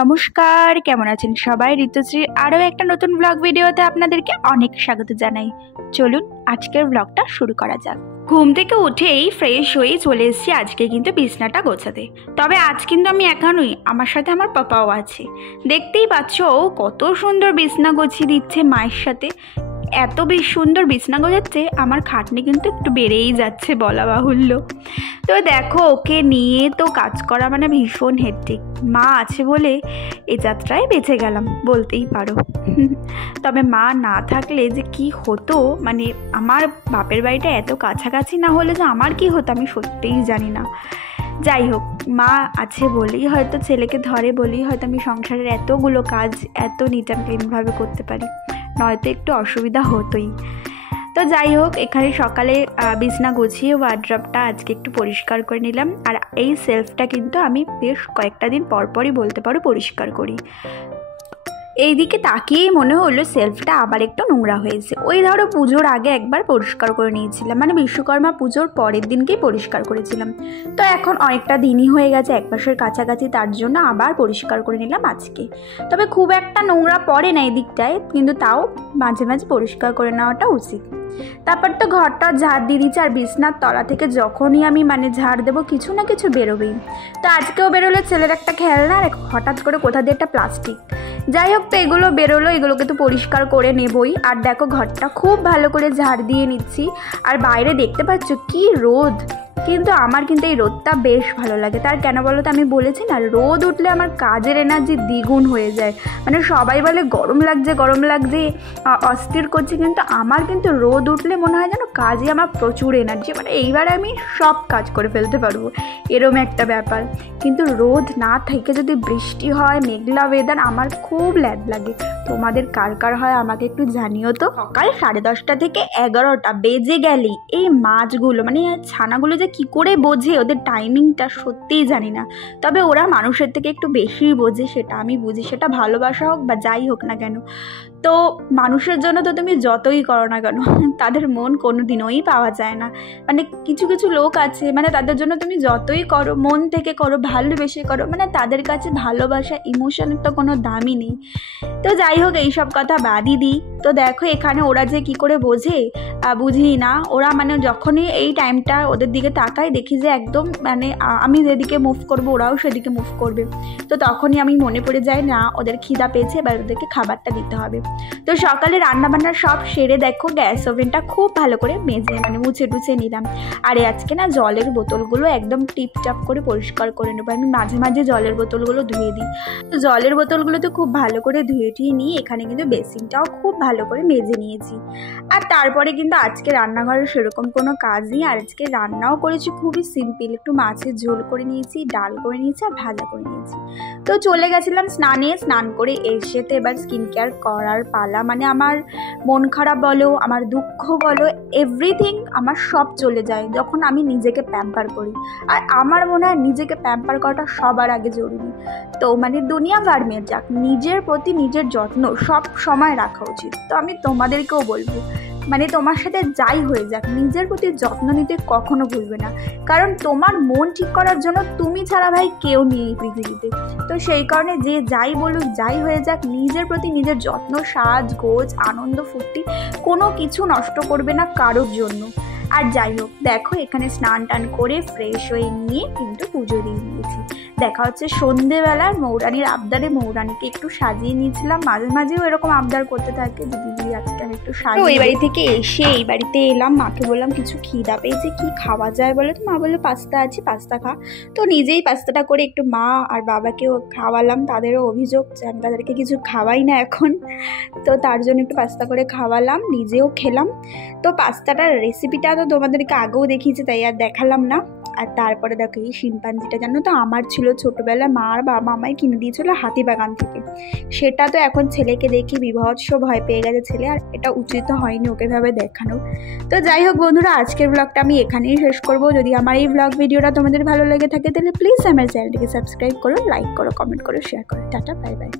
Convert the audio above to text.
নমস্কার, কেমন আছেন সবাই? ঋতুশ্রীর আরও একটা নতুন ব্লগ ভিডিওতে আপনাদেরকে অনেক স্বাগত জানাই। চলুন আজকের ব্লগটা শুরু করা যাক। ঘুম থেকে উঠেই ফ্রেশ হয়েই চলে এসেছি আজকে কিন্তু বিছনাটা গোছাতে। তবে আজ কিন্তু আমি একা নই, আমার সাথে আমার পাপাও আছে। দেখতেই পাচ্ছ ও কত সুন্দর বিছনা গুছিয়ে দিচ্ছে মায়ের সাথে। এত বেশ সুন্দর বিছনা গোছাচ্ছে, আমার খাটনি কিন্তু একটু বেড়েই যাচ্ছে বলা বাহুল্য। তো দেখো, ওকে নিয়ে তো কাজ করা মানে ভীষণ হেক্টিক। মা আছে বলে এই যাত্রায় বেঁচে গেলাম বলতেই পারো। তবে মা না থাকলে যে কি হতো, মানে আমার বাপের বাড়িটা এত কাছাকাছি না হলে যে আমার কি হতো আমি সত্যিই জানি না। যাই হোক, মা আছে বলেই হয়তো, ছেলেকে ধরে বলেই হয়তো আমি সংসারের এতগুলো কাজ এত নিট অ্যান্ড ক্লিনভাবে করতে পারি, নয়তো একটু অসুবিধা হতোই। তো যাই হোক, এখানে সকালে বিছনা গুছিয়ে ওয়ার্ড্রপটা আজকে একটু পরিষ্কার করে নিলাম। আর এই সেলফটা কিন্তু আমি বেশ কয়েকটা দিন পরপরই বলতে পারো পরিষ্কার করি। এইদিকে তাকিয়েই মনে হলো সেলফটা আবার একটু নোংরা হয়েছে। ওই ধরো পুজোর আগে একবার পরিষ্কার করে নিয়েছিলাম, মানে বিশ্বকর্মা পুজোর পরের দিনকেই পরিষ্কার করেছিলাম। তো এখন অনেকটা দিনই হয়ে গেছে, এক মাসের কাছাকাছি, তার জন্য আবার পরিষ্কার করে নিলাম আজকে। তবে খুব একটা নোংরা পড়ে না এই দিকটায়, কিন্তু তাও মাঝে মাঝে পরিষ্কার করে নেওয়াটা উচিত। তারপর তো ঘরটা ঝাড় দিয়ে দিচ্ছি। আর বিছনার তলা থেকে যখনই আমি ঝাড় দেবো কিছু না কিছু বেরোবেই। তো আজকেও বেরোলো ছেলের একটা খেলনা, আর হঠাৎ করে কোথা দিয়ে একটা প্লাস্টিক। যাই হোক, তো এগুলো বেরোলো, এগুলোকে তো পরিষ্কার করে নেবই। আর দেখো, ঘরটা খুব ভালো করে ঝাড় দিয়ে নিচ্ছি। আর বাইরে দেখতে পাচ্ছ কি রোদ, কিন্তু আমার কিন্তু এই রোদটা বেশ ভালো লাগে। তার কেন বলো তো, আমি বলেছি না, রোদ উঠলে আমার কাজের এনার্জি দ্বিগুণ হয়ে যায়। মানে সবাই বলে গরম লাগছে গরম লাগছে, অস্থির করছে, কিন্তু আমার কিন্তু রোদ উঠলে মনে হয় যেন কাজে আমার প্রচুর এনার্জি, মানে এইবার আমি সব কাজ করে ফেলতে পারবো, এরম একটা ব্যাপার। কিন্তু রোদ না থেকে যদি বৃষ্টি হয়, মেঘলা ওয়েদার, আমার খুব ল্যাদ লাগে। তোমাদের কার কার হয় আমাকে একটু জানিও তো। সকাল 10:30 থেকে 11টা বেজে গেলেই এই মাছগুলো, মানে ছানাগুলো যে কী করে বোঝে ওদের টাইমিংটা সত্যিই জানি না। তবে ওরা মানুষের থেকে একটু বেশিই বোঝে, সেটা আমি বুঝি, সেটা ভালোবাসা হোক বা যাই হোক না কেন। তো মানুষের জন্য তো তুমি যতই করো না কেন, তাদের মন কোনো দিনই পাওয়া যায় না। মানে কিছু কিছু লোক আছে, মানে তাদের জন্য তুমি যতই করো, মন থেকে করো, ভালোবেসে করো, মানে তাদের কাছে ভালোবাসা ইমোশনের তো কোনো দামই নেই। তো যাই হোক, এইসব কথা বাদই দিই। তো দেখো এখানে ওরা যে কি করে বোঝে বুঝি না। ওরা মানে যখনই এই টাইমটা ওদের দিকে তাকাই, দেখি যে একদম মানে আমি যেদিকে মুভ করবো ওরাও সেদিকে মুভ করবে। তো তখনই আমি মনে পড়ে যায়, না ওদের খিদা পেয়েছে, এবার ওদেরকে খাবারটা দিতে হবে। তো সকালে রান্নাবান্না সব সেরে দেখো গ্যাস ওভেনটা খুব ভালো করে মেজে মুছে টুছে নিলাম। আর আজকে না জলের বোতলগুলো একদম টিপটাপ করে পরিষ্কার করে নেবো। আমি মাঝে মাঝে জলের বোতলগুলো ধুয়ে দিই। তো জলের বোতলগুলো তো খুব ভালো করে ধুয়ে টুয়ে নিয়ে এখানে কিন্তু বেসিনটাও খুব ভালো করে মেজে নিয়েছি। আর তারপরে কিন্তু আজকে রান্নাঘরে সেরকম কোনো কাজ নেই। আর আজকে রান্নাও করেছি খুবই সিম্পল, একটু মাছের ঝোল করে নিয়েছি, ডাল করে নিয়েছি আর ভাজা করে নিয়েছি। তো চলে গেছিলাম স্নানে, স্নান করে এসে তো এবার স্কিন কেয়ার করার পালা। মানে আমার মন খারাপ বলো, আমার দুঃখ বলো, এভরিথিং আমার সব চলে যায় যখন আমি নিজেকে প্যাম্পার করি। আর আমার মনে হয় নিজেকে প্যাম্পার করাটা সবার আগে জরুরি। তো মানে দুনিয়া ভার্মের যাক, নিজের প্রতি নিজের যত্ন সব সময় রাখা উচিত। তো আমি তোমাদেরকেও বলবো, মানে তোমার সাথে যাই হয়ে যাক, নিজের প্রতি যত্ন নিতে কখনো ভুলবে না। কারণ তোমার মন ঠিক করার জন্য তুমি ছাড়া ভাই কেউ নেই এই পৃথিবীতে। তো সেই কারণে যে যাই বলুক, যাই হয়ে যাক, নিজের প্রতি নিজের যত্ন, সাজ গোজ, আনন্দ ফুর্তি কোনো কিছু নষ্ট করবে না কারোর জন্য। আর যাই হোক, দেখো এখানে স্নান টান করে ফ্রেশ হয়ে নিয়ে কিন্তু পুজো দিয়ে নিয়েছি। দেখা হচ্ছে সন্ধেবেলার মৌরানির আবদারে। মৌরানিকে একটু সাজিয়ে নিয়েছিলাম, মাঝে মাঝেও এরকম আবদার করতে থাকে, দিদি আজকে আমি একটু সাজিয়ে। ওই বাড়ি থেকে এসে এই বাড়িতে এলাম, মাকে বললাম কিছু খিদা পেয়েছে, কি খাওয়া যায় বলে। তো মা বললো পাস্তা আছে, পাস্তা খা। তো নিজেই পাস্তাটা করে একটু মা আর বাবাকেও খাওয়ালাম। তাদেরও অভিযোগ যে আমি তাদেরকে কিছু খাওয়াই না এখন, তো তার জন্য একটু পাস্তা করে খাওয়ালাম, নিজেও খেলাম। তো পাস্তাটার রেসিপিটা তো তোমাদেরকে আগেও দেখিয়েছি, তাই আর দেখালাম না। আর তারপরে দেখো এই শিম্পাঞ্জিটা জানো তো আমার ছিল ছোটোবেলা, মা আর বাবা আমায় কিনে দিয়েছিল হাতিবাগান থেকে। সেটা তো এখন ছেলেকে দেখি বিভৎস ভয় পেয়ে গেছে ছেলে, আর এটা উচিত হয়নি ওকে ভাবে দেখানো। তো যাই হোক বন্ধুরা, আজকের ব্লগটা আমি এখানেই শেষ করবো। যদি আমার এই ব্লগ ভিডিওটা তোমাদের ভালো লেগে থাকে তাহলে প্লিজ আমার চ্যানেলটিকে সাবস্ক্রাইব করো, লাইক করো, কমেন্ট করো, শেয়ার করো। Tata, bye bye.